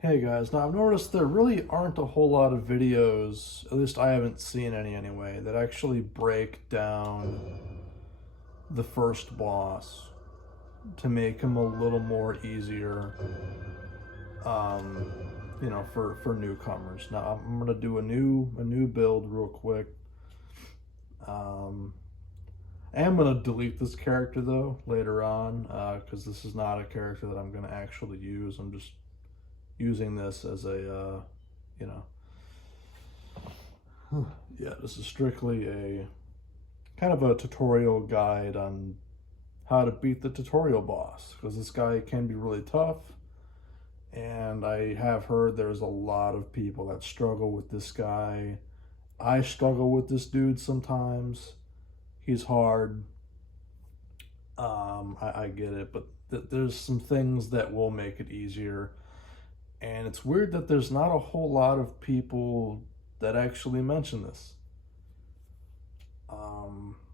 Hey guys, now I've noticed there really aren't a whole lot of videos, at least I haven't seen any anyway, that actually break down the first boss to make him a little more easier, um, for newcomers. Now I'm gonna do a new build real quick. Um, I am gonna delete this character though later on, because this is not a character that I'm gonna actually use. I'm just using this as a, you know, yeah, this is strictly a kind of a tutorial guide on how to beat the tutorial boss, because this guy can be really tough, and I have heard there's a lot of people that struggle with this guy. I struggle with this dude sometimes. He's hard. I get it, but there's some things that will make it easier. And it's weird that there's not a whole lot of people that actually mention this.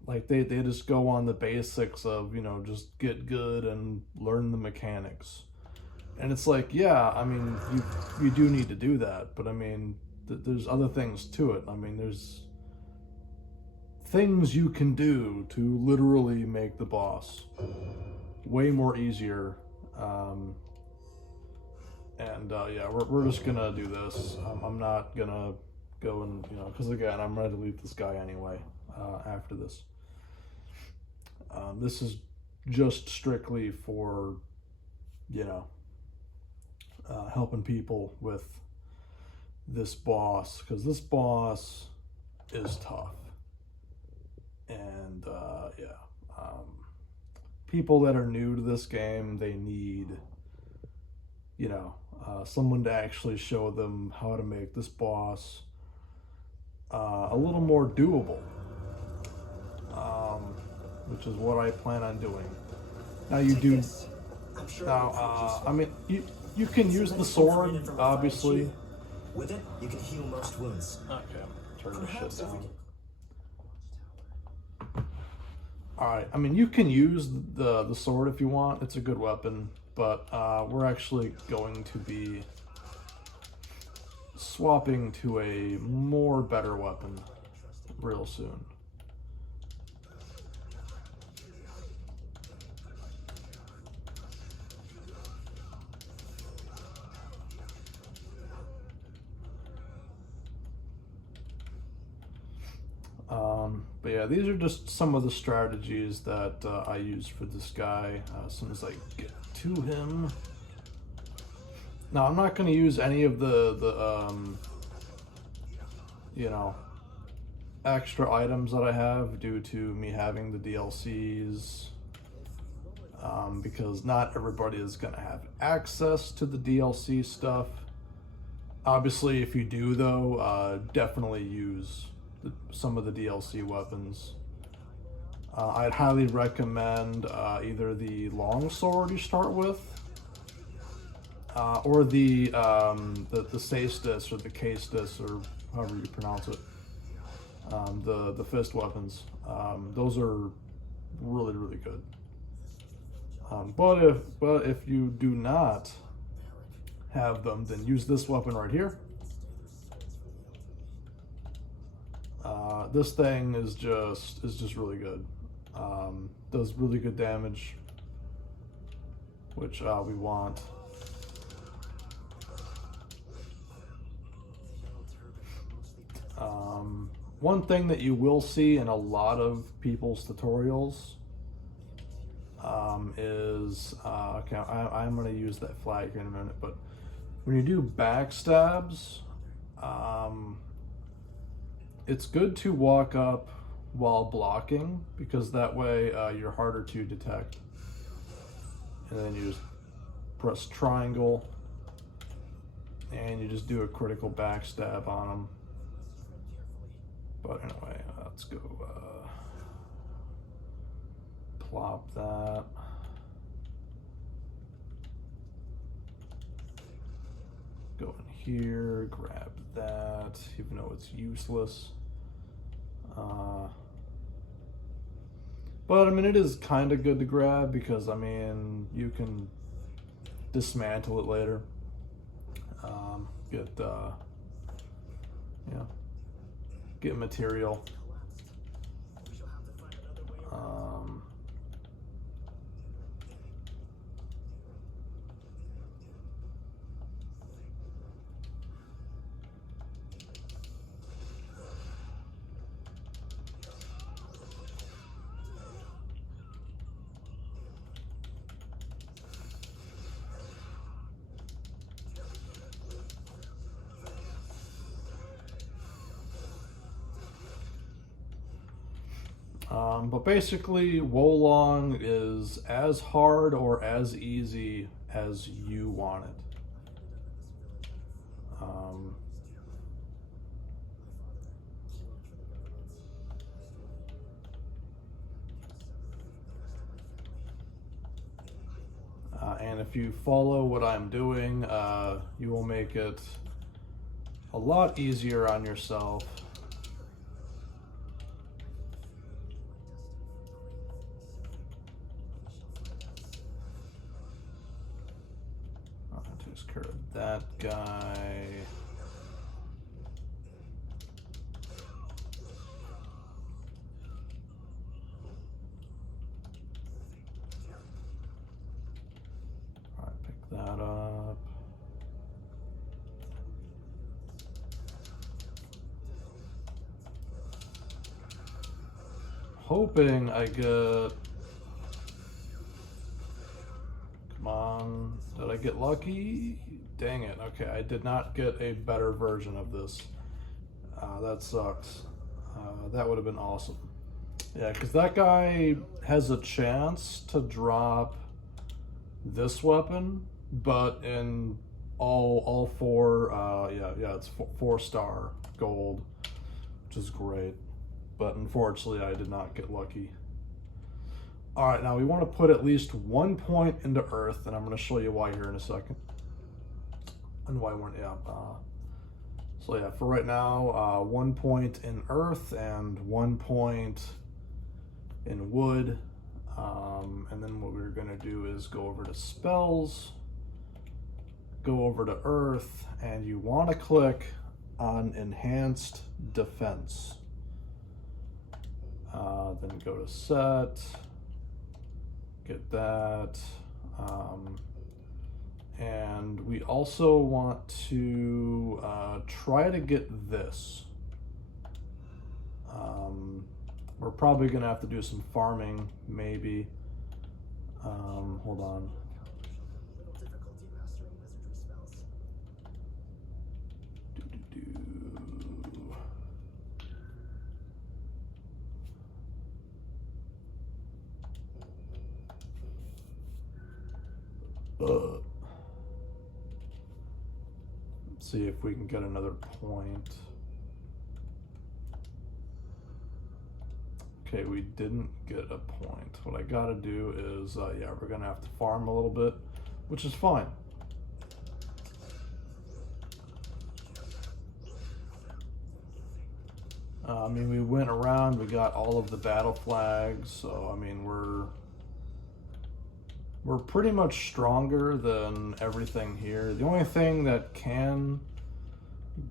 Like they just go on the basics of, just get good and learn the mechanics. And it's like, yeah, I mean, you do need to do that, but I mean, there's other things to it. I mean, there's things you can do to literally make the boss way more easier. Yeah, we're just gonna do this. I'm not gonna go and, because again, I'm gonna delete this guy anyway after this. This is just strictly for, helping people with this boss, because this boss is tough. And people that are new to this game, they need, someone to actually show them how to make this boss a little more doable, which is what I plan on doing. Now you do. Now, I mean, you can use the sword, obviously. With it, you can heal most wounds. Okay, turn this shit down. Alright, I mean, you can use the sword if you want. It's a good weapon, but we're actually going to be swapping to a more better weapon real soon. But yeah, these are just some of the strategies that I use for this guy as soon as I get to him. Now, I'm not going to use any of the extra items that I have due to me having the DLCs, because not everybody is going to have access to the DLC stuff. Obviously, if you do, though, definitely use some of the DLC weapons. I'd highly recommend either the longsword you start with, or the Caestus or the Caestus, or however you pronounce it. The fist weapons. Those are really, really good. But if you do not have them, then use this weapon right here. This thing is just really good. Does really good damage, which we want. One thing that you will see in a lot of people's tutorials is okay. I'm going to use that flag here in a minute, but when you do backstabs, it's good to walk up while blocking, because that way you're harder to detect. And then you just press triangle and you just do a critical backstab on them. But anyway, let's go plop that. Go in here, grab that, even though it's useless. But I mean, it is kind of good to grab, because I mean, you can dismantle it later. get get material. But basically, Wolong is as hard or as easy as you want it. And if you follow what I'm doing, you will make it a lot easier on yourself. Takes care of that guy. All right, pick that up. Hoping I get. Come on, did I get lucky? Dang it. Okay, I did not get a better version of this. That sucks. That would have been awesome. Yeah, because that guy has a chance to drop this weapon, but in all four, it's 4-star gold, which is great. But unfortunately, I did not get lucky. All right, now we want to put at least 1 point into Earth, and I'm going to show you why here in a second. And why we're, so yeah, for right now, 1 point in Earth and 1 point in Wood. And then what we're going to do is go over to Spells, go over to Earth, and you want to click on Enhanced Defense. Then go to Set. Get that. And we also want to try to get this. We're probably going to have to do some farming, maybe. Hold on. Let's see if we can get another point. Okay, we didn't get a point. What I gotta do is, we're gonna have to farm a little bit, which is fine. I mean, we went around, we got all of the battle flags, so I mean, we're pretty much stronger than everything here. The only thing that can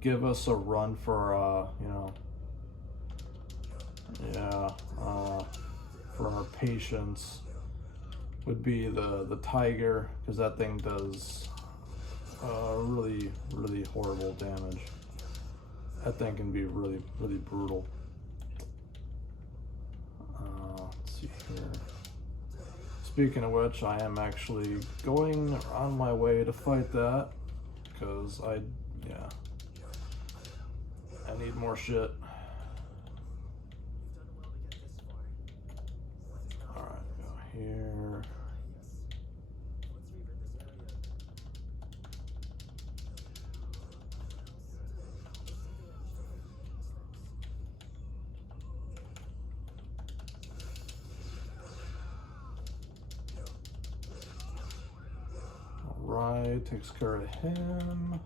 give us a run for, for our patience would be the tiger, because that thing does really, really horrible damage. That thing can be really, really brutal. Let's see here. Speaking of which, I am actually going on my way to fight that, because I need more shit. Alright, go here. Alright, takes care of him.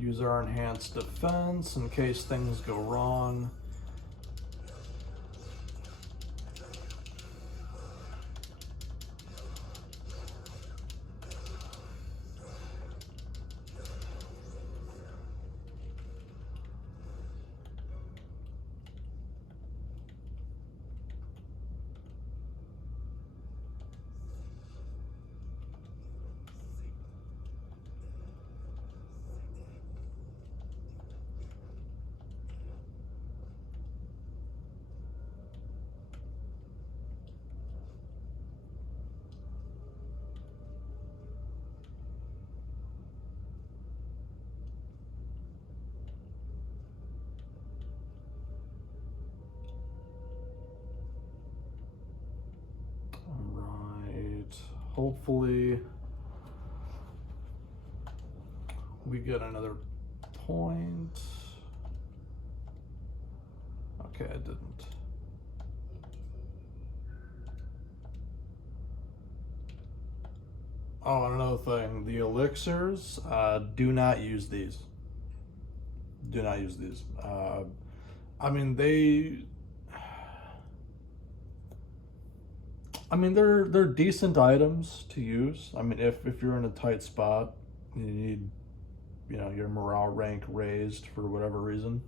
Use our enhanced defense in case things go wrong. Hopefully we get another point. Okay, I didn't. Oh, and another thing, the elixirs, do not use these. Do not use these. I mean, they're decent items to use. I mean, if you're in a tight spot, you need, your morale rank raised for whatever reason.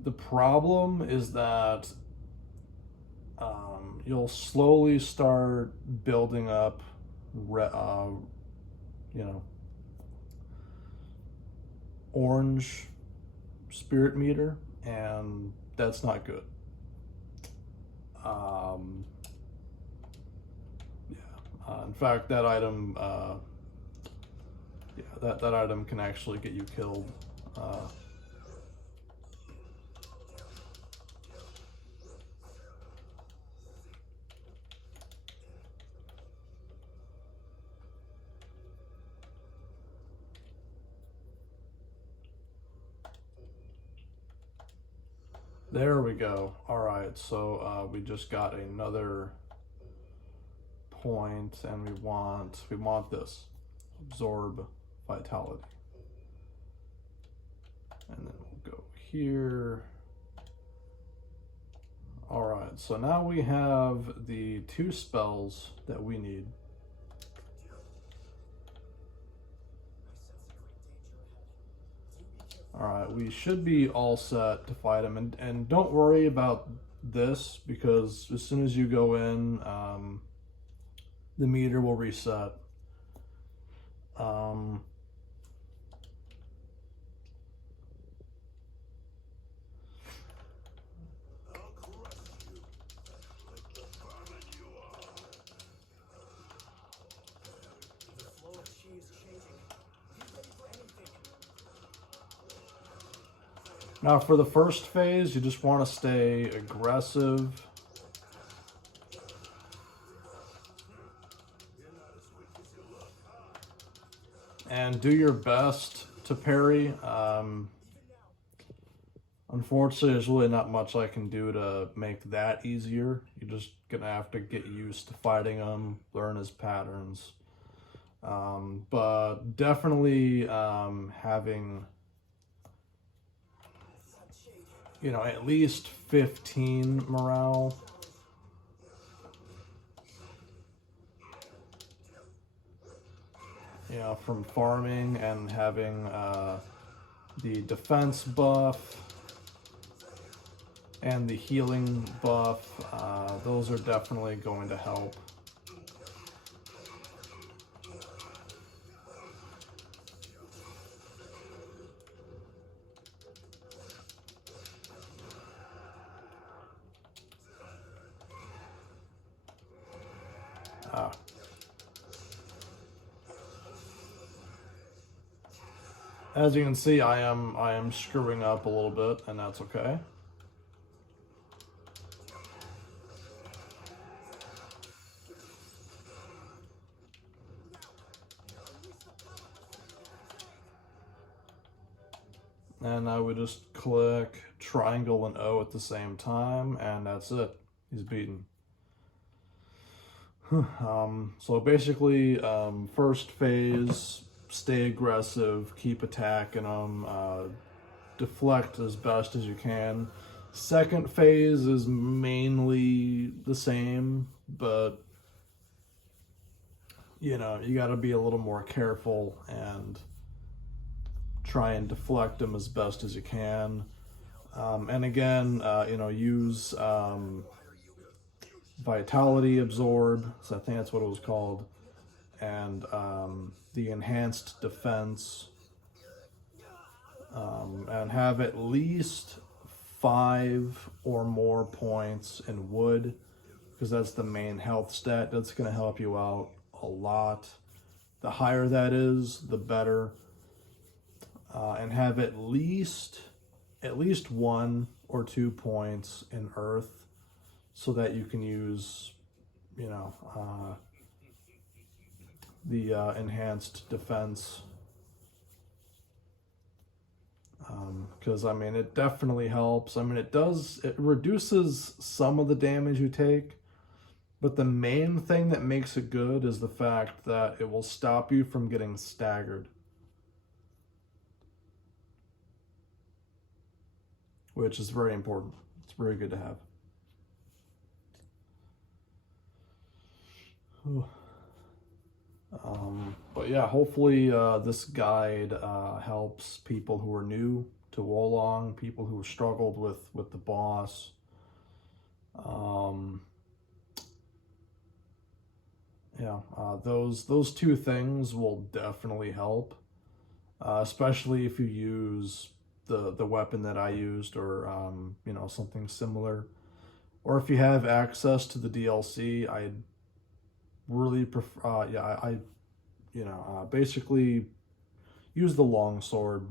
The problem is that you'll slowly start building up, orange spirit meter, and that's not good. In fact, that item, that item can actually get you killed. There we go. All right, so we just got another point, and we want this, absorb vitality, and then we'll go here. All right, so now we have the 2 spells that we need. All right, we should be all set to fight him, and don't worry about this, because as soon as you go in, the meter will reset. Now for the first phase, you just want to stay aggressive. And do your best to parry. Unfortunately, there's really not much I can do to make that easier. You're just gonna have to get used to fighting him, learn his patterns. But definitely having, at least 15 morale. From farming and having the defense buff and the healing buff, those are definitely going to help. As you can see, I am screwing up a little bit, and that's okay. And I would just click triangle and O at the same time, and that's it. He's beaten. So basically, first phase, stay aggressive, keep attacking them, deflect as best as you can. Second phase is mainly the same, but you know, you got to be a little more careful and try and deflect them as best as you can. And again, you know, use Vitality Absorb, so I think that's what it was called, and the Enhanced Defense, and have at least 5 or more points in wood, because that's the main health stat. That's going to help you out a lot. The higher that is, the better. And have at least 1 or 2 points in earth, so that you can use, you know, the enhanced defense. Because I mean, it definitely helps. I mean, it reduces some of the damage you take, but the main thing that makes it good is the fact that it will stop you from getting staggered, which is very important. It's very good to have. But yeah, hopefully this guide helps people who are new to Wolong, people who struggled with the boss. Yeah, those 2 things will definitely help, especially if you use the weapon that I used, or you know, something similar, or if you have access to the DLC. I really prefer, I you know, basically use the longsword.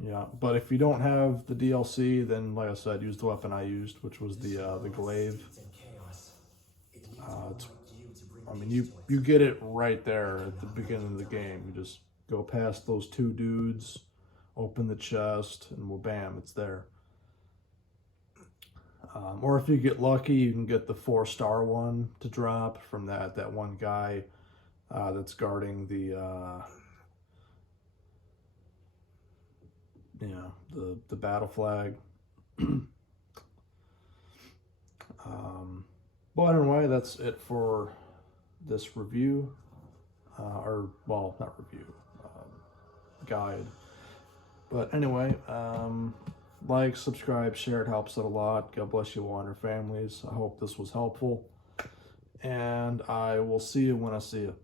Yeah, but if you don't have the DLC, then like I said, use the weapon I used, which was the glaive. I mean, you get it right there at the beginning of the game. You just go past those 2 dudes, open the chest, and well, bam, it's there. Or if you get lucky, you can get the 4-star one to drop from that one guy that's guarding the you know, the battle flag. But anyway, that's it for this review, or well, not review, guide. But anyway, like, subscribe, share, it helps out a lot. God bless you all and your families. I hope this was helpful, and I will see you when I see you.